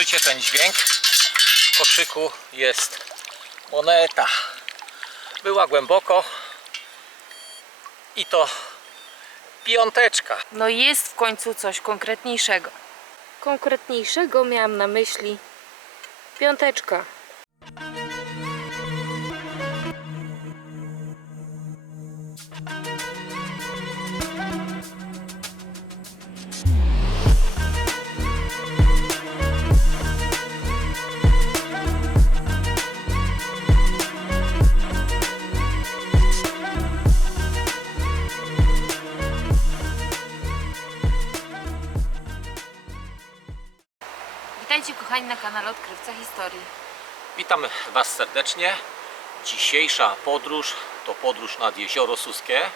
Słyszycie ten dźwięk? W koszyku jest moneta. Była głęboko i to piąteczka. No jest w końcu coś konkretniejszego. Konkretniejszego miałam na myśli piąteczka. Kochani na kanale Odkrywca Historii. Witamy Was serdecznie. Dzisiejsza podróż to podróż nad jezioro Suskie.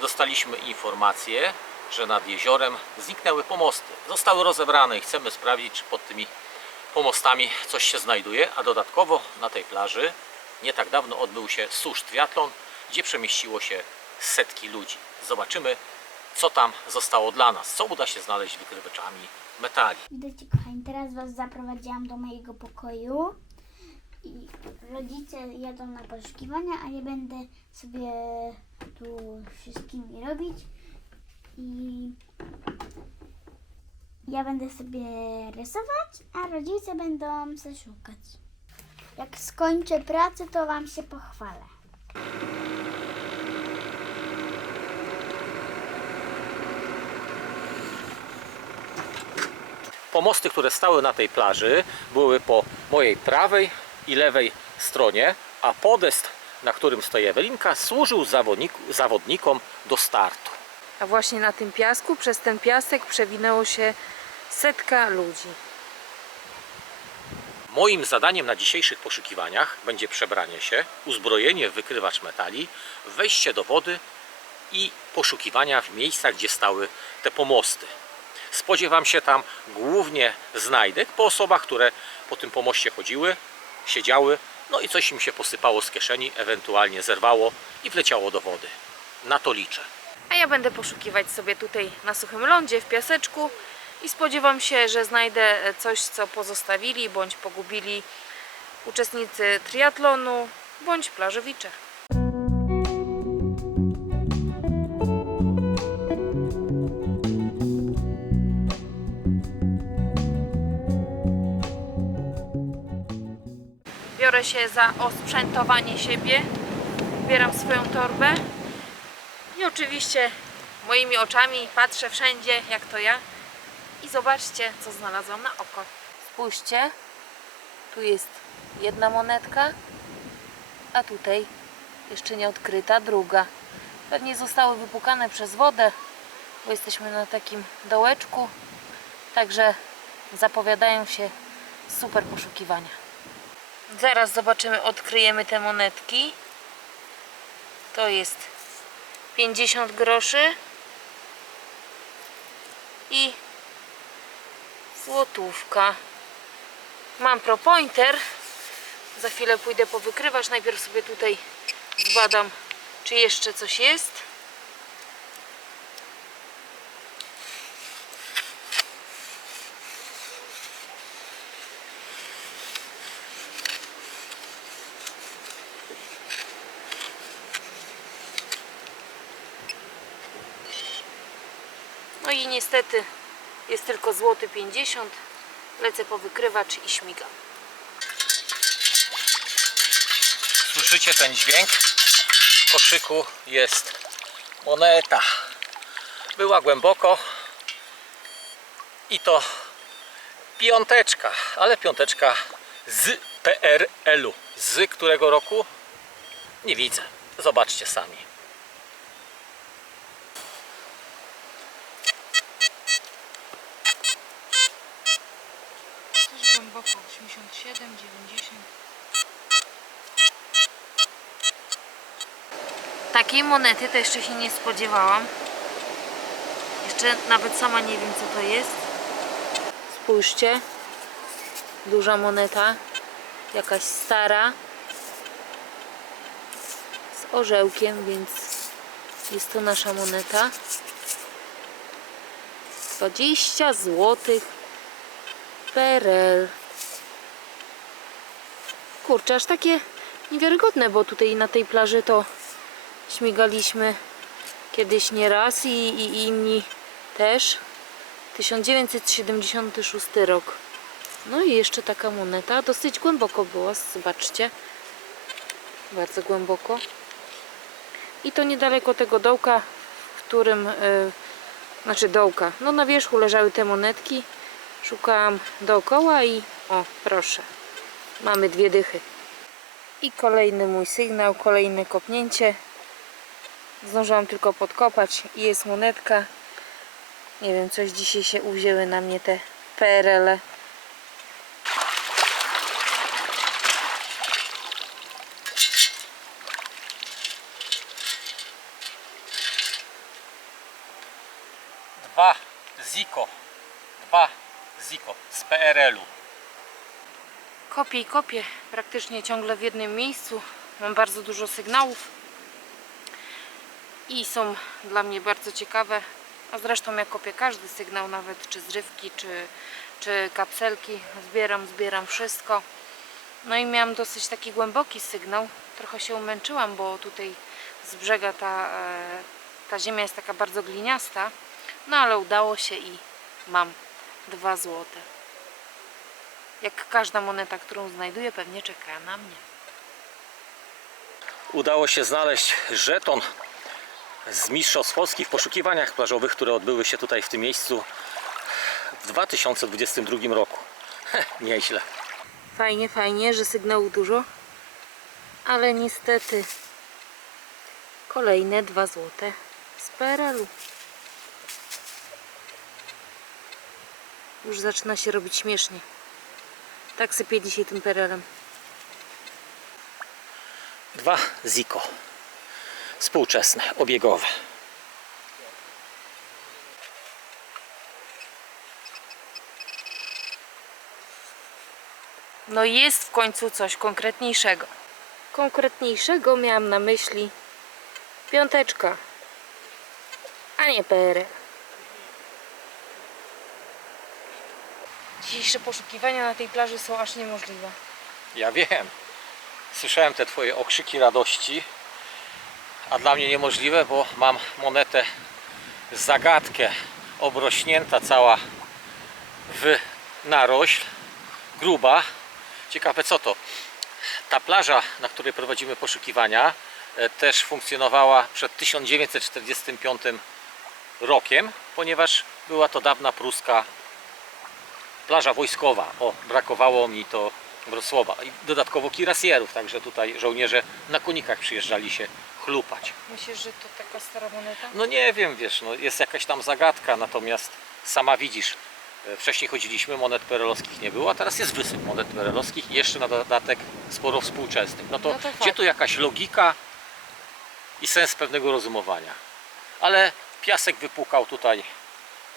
Dostaliśmy informację, że nad jeziorem zniknęły pomosty. Zostały rozebrane i chcemy sprawdzić, czy pod tymi pomostami coś się znajduje. A dodatkowo na tej plaży nie tak dawno odbył się susz triatlon, gdzie przemieściło się setki ludzi. Zobaczymy, co tam zostało dla nas, co uda się znaleźć wykrywaczami metali. Kochani, teraz Was zaprowadziłam do mojego pokoju i rodzice jadą na poszukiwania, a ja będę sobie tu wszystkimi robić i ja będę sobie rysować, a rodzice będą se szukać. Jak skończę pracę, to Wam się pochwalę. Pomosty, które stały na tej plaży, były po mojej prawej i lewej stronie, a podest, na którym stoi Ewelinka, służył zawodnik- zawodnikom do startu. A właśnie na tym piasku, przez ten piasek przewinęło się setka ludzi. Moim zadaniem na dzisiejszych poszukiwaniach będzie przebranie się, uzbrojenie w wykrywacz metali, wejście do wody i poszukiwania w miejscach, gdzie stały te pomosty. Spodziewam się tam głównie znajdek po osobach, które po tym pomoście chodziły, siedziały, no i coś im się posypało z kieszeni, ewentualnie zerwało i wleciało do wody. Na to liczę. A ja będę poszukiwać sobie tutaj na suchym lądzie, w piaseczku i spodziewam się, że znajdę e, coś, co pozostawili bądź pogubili uczestnicy triatlonu bądź plażowicze. Się za osprzętowanie siebie, bieram swoją torbę i oczywiście moimi oczami patrzę wszędzie, jak to ja. I zobaczcie, co znalazłam na oko. Spójrzcie, tu jest jedna monetka, a tutaj jeszcze nie odkryta druga. Pewnie zostały wypukane przez wodę, bo jesteśmy na takim dołeczku. Także zapowiadają się super poszukiwania. Zaraz zobaczymy, odkryjemy te monetki. To jest 50 groszy i złotówka. Mam propointer. Za chwilę pójdę po wykrywacz. Najpierw sobie tutaj zbadam, czy jeszcze coś jest. No i niestety jest tylko złoty 50. Lecę po wykrywacz i śmigam. Słyszycie ten dźwięk? W koszyku jest moneta. Była głęboko i to piąteczka, ale piąteczka z PRL-u. Z którego roku? Nie widzę. Zobaczcie sami. 87, 90. Takiej monety to jeszcze się nie spodziewałam. Jeszcze nawet sama nie wiem co to jest. Spójrzcie. Duża moneta. Jakaś stara. Z orzełkiem, więc jest to nasza moneta. 20 złotych PRL. Kurczę, aż takie niewiarygodne, bo tutaj na tej plaży to śmigaliśmy kiedyś nie raz i, i, inni też. 1976 rok. No i jeszcze taka moneta. Dosyć głęboko była, zobaczcie. Bardzo głęboko. I to niedaleko tego dołka, w którym, y, znaczy dołka, no na wierzchu leżały te monetki. Szukałam dookoła i o, proszę, mamy dwie dychy. I kolejny mój sygnał, kolejne kopnięcie. Zdążyłam tylko podkopać i jest monetka. Nie wiem, coś dzisiaj się uwzięły na mnie te PRL-e. Dwa Ziko. Dwa Ziko z PRL-u. Kopię i kopię praktycznie ciągle w jednym miejscu. Mam bardzo dużo sygnałów i są dla mnie bardzo ciekawe. A zresztą ja kopię każdy sygnał, nawet czy zrywki, czy, czy kapselki. Zbieram, zbieram wszystko. No i miałam dosyć taki głęboki sygnał. Trochę się umęczyłam, bo tutaj z brzega ta, e, ta ziemia jest taka bardzo gliniasta. No ale udało się i mam dwa złote. Jak każda moneta, którą znajduję, pewnie czeka na mnie. Udało się znaleźć żeton z Mistrzostw Polski w poszukiwaniach plażowych, które odbyły się tutaj w tym miejscu w 2022 roku. Nieźle. Fajnie, fajnie, że sygnału dużo, ale niestety kolejne dwa złote z PRL-u. Już zaczyna się robić śmiesznie. Tak sypię dzisiaj tym PRL-em. Dwa Ziko. Współczesne, obiegowe. No jest w końcu coś konkretniejszego. Konkretniejszego miałam na myśli piąteczka, a nie PRL. Dzisiejsze poszukiwania na tej plaży są aż niemożliwe. Ja wiem. Słyszałem te twoje okrzyki radości, a dla mnie niemożliwe, bo mam monetę zagadkę obrośnięta cała w narośl, gruba. Ciekawe co to. Ta plaża, na której prowadzimy poszukiwania, e, też funkcjonowała przed 1945 rokiem, ponieważ była to dawna pruska plaża wojskowa. O, brakowało mi to Wrocława. I dodatkowo kirasjerów, także tutaj żołnierze na konikach przyjeżdżali się chlupać. Myślisz, że to taka stara moneta? No nie wiem, wiesz, no jest jakaś tam zagadka, natomiast sama widzisz, e, wcześniej chodziliśmy, monet perelowskich nie było, a teraz jest wysyp monet perelowskich i jeszcze na dodatek sporo współczesnych. No to, No to gdzie fakt. tu jakaś logika i sens pewnego rozumowania? Ale piasek wypukał tutaj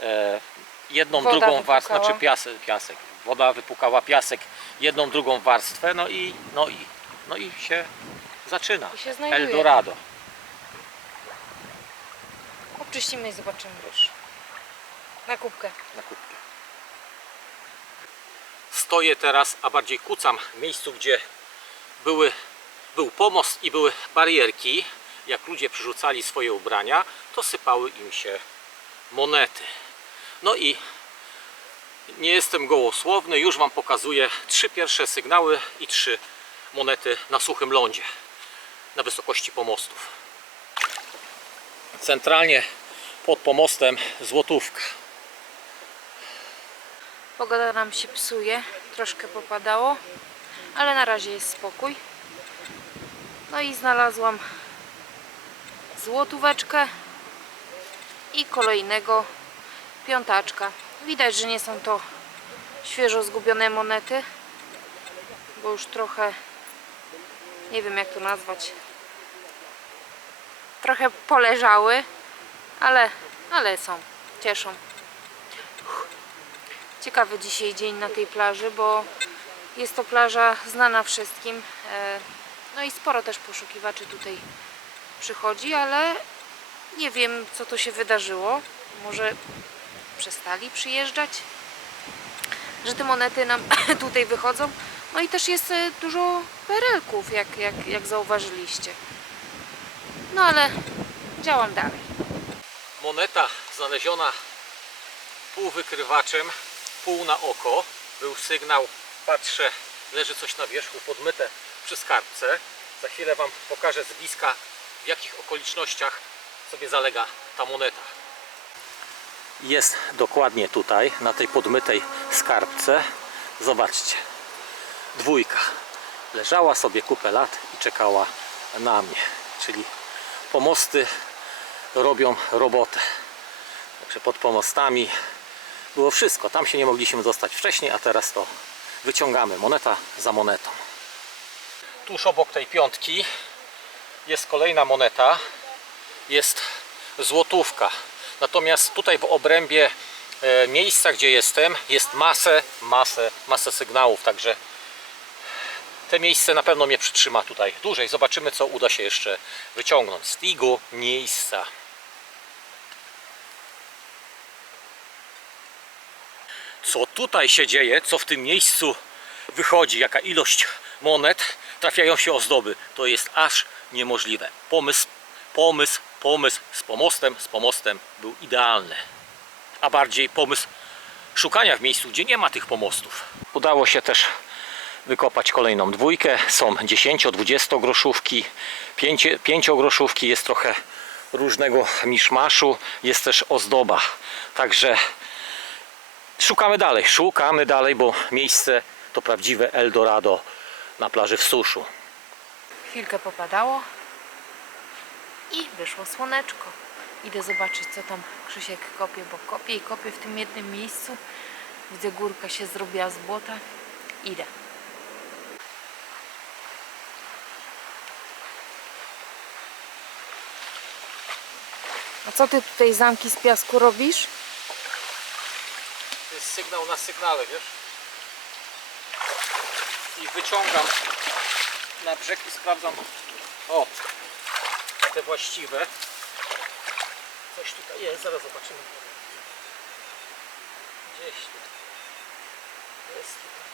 e, jedną, Woda drugą warstwę, znaczy piasek, piasek, woda wypukała piasek, jedną, drugą warstwę, no i, no i, no i się zaczyna. I się znajduje. Eldorado. Obczyścimy i zobaczymy już. Na kubkę. na kubkę. Stoję teraz, a bardziej kucam w miejscu, gdzie były, był pomost i były barierki. Jak ludzie przyrzucali swoje ubrania, to sypały im się monety. No i nie jestem gołosłowny, już Wam pokazuję trzy pierwsze sygnały i trzy monety na suchym lądzie, na wysokości pomostów. Centralnie pod pomostem złotówka. Pogoda nam się psuje, troszkę popadało, ale na razie jest spokój. No i znalazłam złotóweczkę i kolejnego piątaczka. Widać, że nie są to świeżo zgubione monety, bo już trochę, nie wiem jak to nazwać, trochę poleżały, ale, ale są, cieszą. Ciekawy dzisiaj dzień na tej plaży, bo jest to plaża znana wszystkim. e, No i sporo też poszukiwaczy tutaj przychodzi, ale nie wiem co to się wydarzyło. Może przestali przyjeżdżać? że te monety nam tutaj wychodzą. No i też jest e, dużo perelków, jak, jak, jak zauważyliście. No ale działam dalej. Moneta znaleziona pół wykrywaczem, pół na oko. Był sygnał, patrzę, leży coś na wierzchu podmyte przy skarbce. Za chwilę Wam pokażę z bliska, w jakich okolicznościach sobie zalega ta moneta. Jest dokładnie tutaj, na tej podmytej skarbce. Zobaczcie, dwójka. Leżała sobie kupę lat i czekała na mnie. Czyli pomosty robią robotę. Także pod pomostami było wszystko. Tam się nie mogliśmy dostać wcześniej, a teraz to wyciągamy moneta za monetą. Tuż obok tej piątki jest kolejna moneta. Jest złotówka. Natomiast tutaj w obrębie e, miejsca, gdzie jestem, jest masę, masę, masę sygnałów. Także te miejsce na pewno mnie przytrzyma tutaj dłużej. Zobaczymy, co uda się jeszcze wyciągnąć z miejsca. Co tutaj się dzieje, co w tym miejscu wychodzi, jaka ilość monet trafiają się ozdoby, to jest aż niemożliwe. Pomysł, pomysł, pomysł z pomostem, z pomostem był idealny. A bardziej pomysł szukania w miejscu, gdzie nie ma tych pomostów. Udało się też wykopać kolejną dwójkę. Są 10-20 groszówki, 5 groszówki, jest trochę różnego miszmaszu, jest też ozdoba. Także szukamy dalej, szukamy dalej, bo miejsce to prawdziwe Eldorado na plaży w suszu. Chwilkę popadało i wyszło słoneczko. Idę zobaczyć, co tam Krzysiek kopie, bo kopie i kopie w tym jednym miejscu. Widzę, górka się zrobiła z błota. Idę. A co ty tutaj zamki z piasku robisz? To jest sygnał na sygnale, wiesz? I wyciągam na brzeg i sprawdzam o te właściwe. Coś tutaj jest, zaraz zobaczymy. Gdzieś tutaj. Jest tutaj.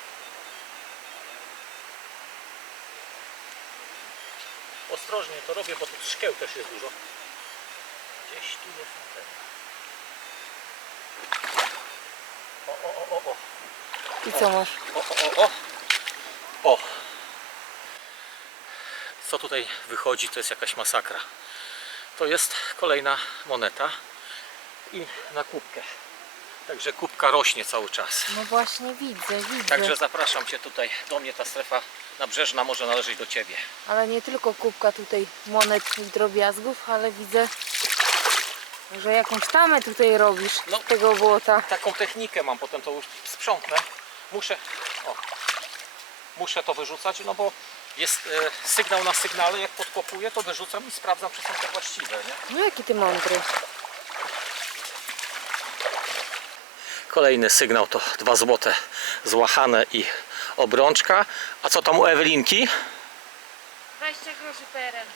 Ostrożnie to robię, bo tu szkieł też jest dużo. Gdzieś tu jest na pewno. O, o, o, o, o. I co masz? O, o, o, o. O. Co tutaj wychodzi, to jest jakaś masakra. To jest kolejna moneta i na kubkę. Także kubka rośnie cały czas. No właśnie widzę, widzę. Także zapraszam Cię tutaj do mnie, ta strefa nabrzeżna może należeć do Ciebie. Ale nie tylko kubka tutaj monet i drobiazgów, ale widzę, że jakąś tamę tutaj robisz No. tego błota. Taką technikę mam, potem to już sprzątnę. Muszę, o, muszę to wyrzucać, no bo jest e, sygnał na sygnale, jak podkopuję, to wyrzucam i sprawdzam, czy są te właściwe, nie? No jaki ty mądry. Kolejny sygnał to dwa złote złachane i obrączka. A co tam u Ewelinki? 20 groszy PRL.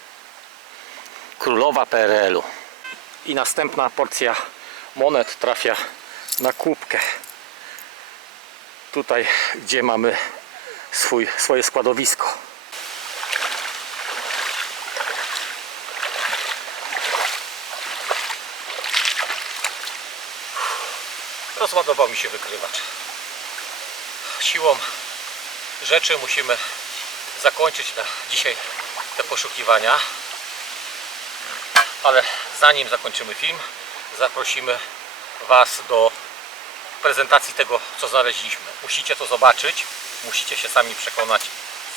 Królowa PRL-u. I następna porcja monet trafia na kubkę. Tutaj, gdzie mamy swój, swoje składowisko. Rozładował mi się wykrywacz. Siłą rzeczy musimy zakończyć na dzisiaj te poszukiwania. Ale zanim zakończymy film, zaprosimy Was do prezentacji tego, co znaleźliśmy. Musicie to zobaczyć, musicie się sami przekonać,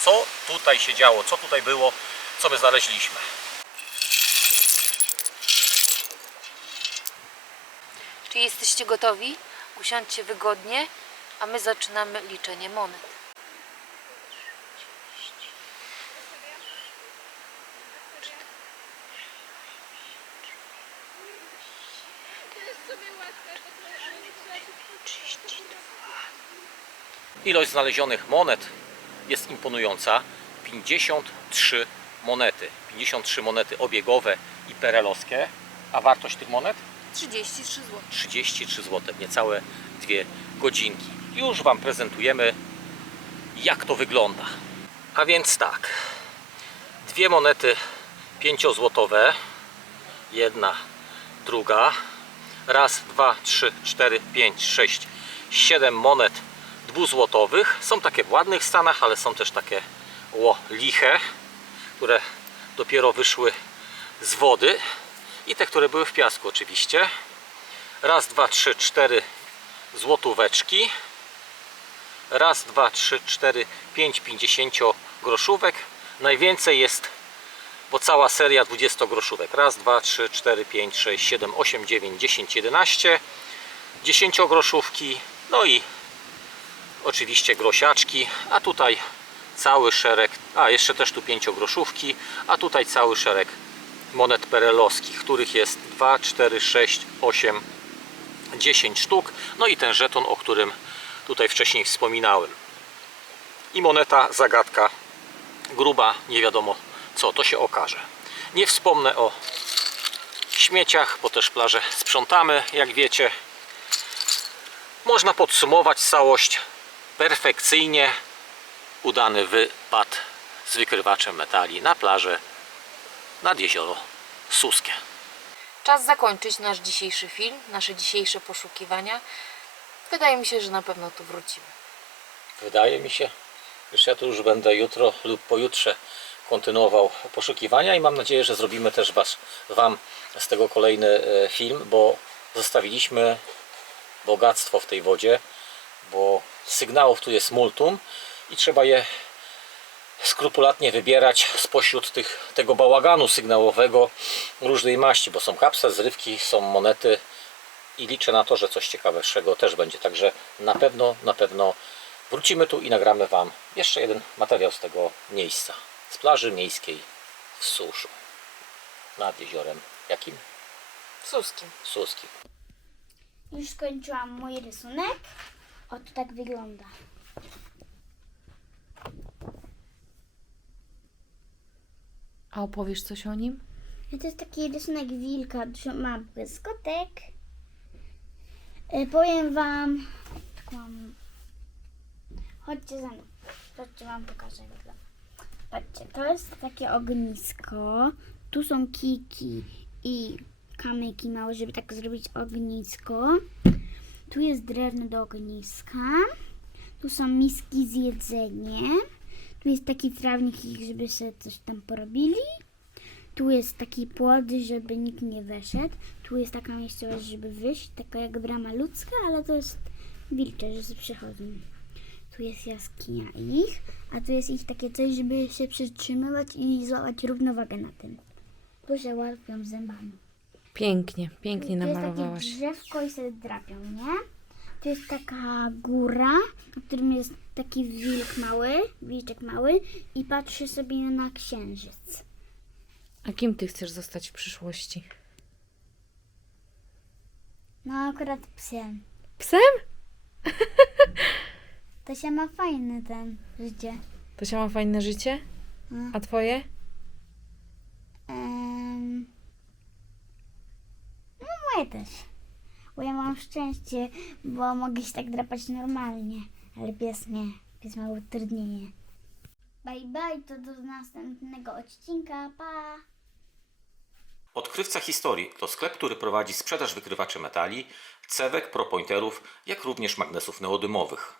co tutaj się działo, co tutaj było, co my znaleźliśmy. Czy jesteście gotowi? Usiądźcie wygodnie, a my zaczynamy liczenie monet. Ilość znalezionych monet jest imponująca. 53 monety. 53 monety obiegowe i perelowskie. A wartość tych monet? 33 zł. 33 zł, niecałe dwie godzinki. już Wam prezentujemy, jak to wygląda. A więc tak, dwie monety 5-złotowe, jedna, druga, raz, dwa, trzy, cztery, pięć, sześć, siedem monet dwuzłotowych. Są takie w ładnych stanach, ale są też takie ło, liche, które dopiero wyszły z wody i te, które były w piasku oczywiście. Raz, dwa, trzy, cztery złotóweczki. Raz, dwa, trzy, cztery, pięć pięćdziesięciogroszówek. Najwięcej jest, bo cała seria 20 groszówek. Raz, dwa, trzy, cztery, pięć, sześć, siedem, osiem, dziewięć, dziesięć, jedenaście. Dziesięciogroszówki. No i oczywiście grosiaczki. A tutaj cały szereg, a jeszcze też tu pięciogroszówki. A tutaj cały szereg monet perelowskich, których jest 2, 4, 6, 8, 10 sztuk. No i ten żeton, o którym tutaj wcześniej wspominałem. I moneta zagadka gruba, nie wiadomo co, to się okaże. Nie wspomnę o śmieciach, bo też plażę sprzątamy, jak wiecie. Można podsumować całość perfekcyjnie. Udany wypad z wykrywaczem metali na plażę nad jezioro Suskie. Czas zakończyć nasz dzisiejszy film, nasze dzisiejsze poszukiwania. Wydaje mi się, że na pewno tu wrócimy. Wydaje mi się, że ja tu już będę jutro lub pojutrze kontynuował poszukiwania i mam nadzieję, że zrobimy też was, Wam z tego kolejny e, film, bo zostawiliśmy bogactwo w tej wodzie, bo sygnałów tu jest multum i trzeba je skrupulatnie wybierać spośród tych, tego bałaganu sygnałowego różnej maści, bo są kapsle, zrywki, są monety i liczę na to, że coś ciekawego też będzie. Także na pewno, na pewno wrócimy tu i nagramy Wam jeszcze jeden materiał z tego miejsca. Z plaży miejskiej w Suszu. Nad jeziorem jakim? Suskim. Suskim. Już skończyłam mój rysunek. O, to tak wygląda. A opowiesz coś o nim? I to jest taki rysunek wilka, dużo ma błyskotek. E, powiem wam, tak mam, chodźcie za mną, chodźcie wam pokażę. Patrzcie, to jest takie ognisko, tu są kiki i kamyki małe, żeby tak zrobić ognisko. Tu jest drewno do ogniska, tu są miski z jedzeniem, tu jest taki trawnik, żeby sobie coś tam porobili. Tu jest taki płot, żeby nikt nie weszedł. Tu jest taka miejscowość, żeby wyjść, taka jak brama ludzka, ale to jest wilcze, że sobie przychodzą. Tu jest jaskinia ich, a tu jest ich takie coś, żeby się przytrzymywać i złapać równowagę na tym. Tu się łapią zębami. Pięknie, pięknie Tu jest takie namalowałaś. drzewko i sobie drapią, nie? Tu jest taka góra, na którym jest taki wilk mały, wilczek mały i patrzy sobie na księżyc. A kim ty chcesz zostać w przyszłości? No akurat psem. Psem? To się ma fajne ten życie. To się ma fajne życie? No. A twoje? Em, No moje też. Bo ja mam szczęście, bo mogę się tak drapać normalnie. Ale pies nie. Pies ma utrudnienie. Bye bye, to do następnego odcinka. Pa! Odkrywca Historii to sklep, który prowadzi sprzedaż wykrywaczy metali, cewek, propointerów, jak również magnesów neodymowych.